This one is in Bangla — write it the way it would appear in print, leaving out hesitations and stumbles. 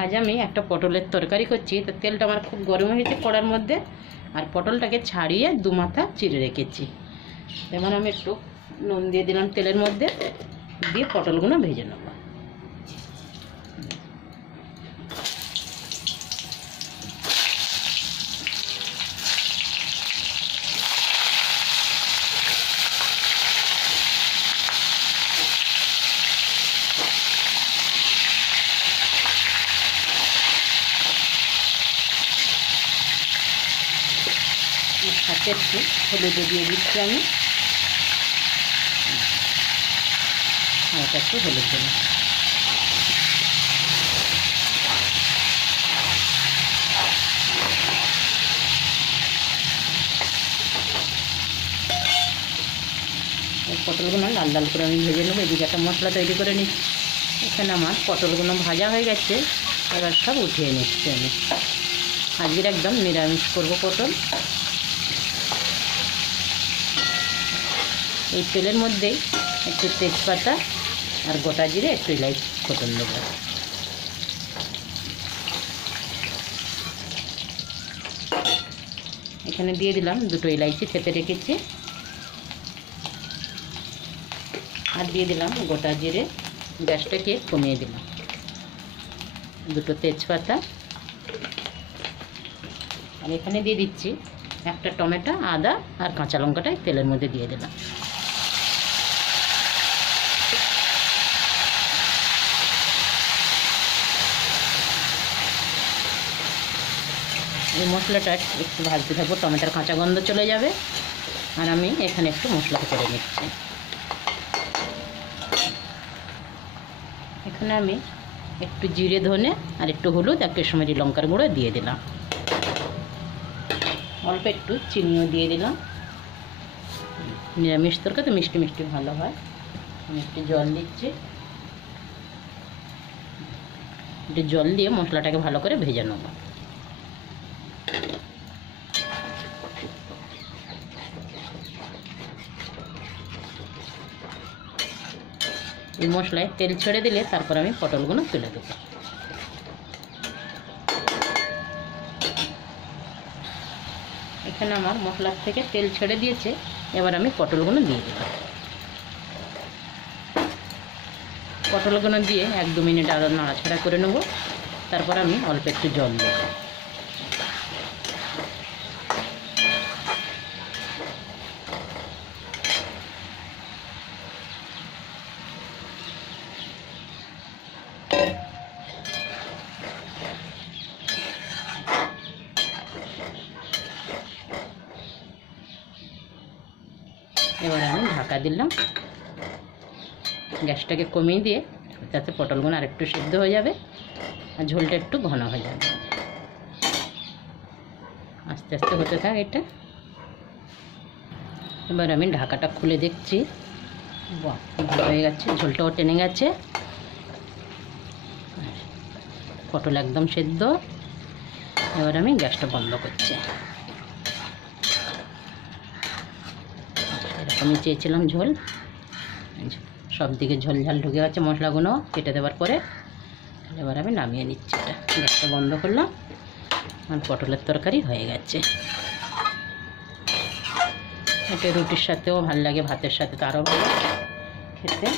আজ আমি একটা পটলের তরকারি করছি। তো তেলটা আমার খুব গরম হয়েছে কড়ার মধ্যে, আর পটলটাকে ছাড়িয়ে দু মাথা চিড়ে রেখেছি। যেমন আমি একটু নুন দিয়ে দিলাম তেলের মধ্যে, দিয়ে পটলগুলো ভেজে নেব। সাথে একটু হলুদ দিয়ে দিচ্ছি আমি, হালকা একটু হলুদ দিলাম। পটলগুলো লাল লাল করে আমি ভেজে নেবো। এদিকে একটা মশলা তৈরি করে নিচ্ছি। এখানে আমার পটলগুলো ভাজা হয়ে গেছে, এবার সব উঠিয়ে নিচ্ছি আমি। আজকের একদম নিরামিষ করবো পটল। এই তেলের মধ্যেই একটু তেজপাতা আর গোটা জিরে, একটু ইলাইচি ফোড়ন দেবো। এখানে দিয়ে দিলাম দুটো ইলাইচি থেতে রেখেছি, আর দিয়ে দিলাম গোটা জিরে। গ্যাসটাকে কমিয়ে দিলাম। দুটো তেজপাতা, আর এখানে দিয়ে দিচ্ছি একটা টমেটো, আদা আর কাঁচা লঙ্কাটা তেলের মধ্যে দিয়ে দিলাম। এই মশলাটা একটু ভাজতে থাকবো, টমেটোর কাঁচা গন্ধ চলে যাবে। আর আমি এখানে একটু মশলা করে নিচ্ছি। এখানে আমি একটু জিরে, ধনে আর একটু হলুদ আর কাশ্মীরি লঙ্কার গুঁড়ো দিয়ে দিলাম। অল্প একটু চিনিও দিয়ে দিলাম। নিরামিষ তরকারি তো মিষ্টি মিষ্টি ভালো হয়। আমি একটু জল দিচ্ছি। একটু জল দিয়ে মশলাটাকে ভালো করে ভেজে নেব। এই মশলায় তেল ছেড়ে দিলে তারপর আমি পটলগুলো তুলে দেব। এখানে আমার মশলার থেকে তেল ছেড়ে দিয়েছে, এবার আমি পটলগুলো দিয়ে দিলাম। পটলগুলো দিয়ে 1-2 মিনিট আরও নাড়াচাড়া করে নেব। তারপর আমি অল্প একটু জল দেব। এবার আমি ঢাকা দিলাম। গ্যাসটাকে কমিয়ে দিয়ে, যাতে পটলগুলো আর একটু সিদ্ধ হয়ে যাবে আর ঝোলটা একটু ঘন হয়ে যাবে। আস্তে আস্তে হতে থাক এটা। এবার আমি ঢাকাটা খুলে দেখছি, বাহ ভালো হয়ে গেছে, ঝোলটাও টেনে গেছে, পটল একদম সেদ্ধ। এবার আমি গ্যাসটা বন্ধ করছি। এরকমই চেয়েছিলাম ঝোল। সব দিকে ঝোল ঝাল ঢুকে গেছে মশলাগুলো কেটে দেওয়ার পরে। এবার আমি নামিয়ে নিচ্ছি। এটা গ্যাসটা বন্ধ করলাম। আর পটলের তরকারি হয়ে গেছে। এটা রুটির সাথেও ভালো লাগে, ভাতের সাথে তো আরও ভালো খেতে।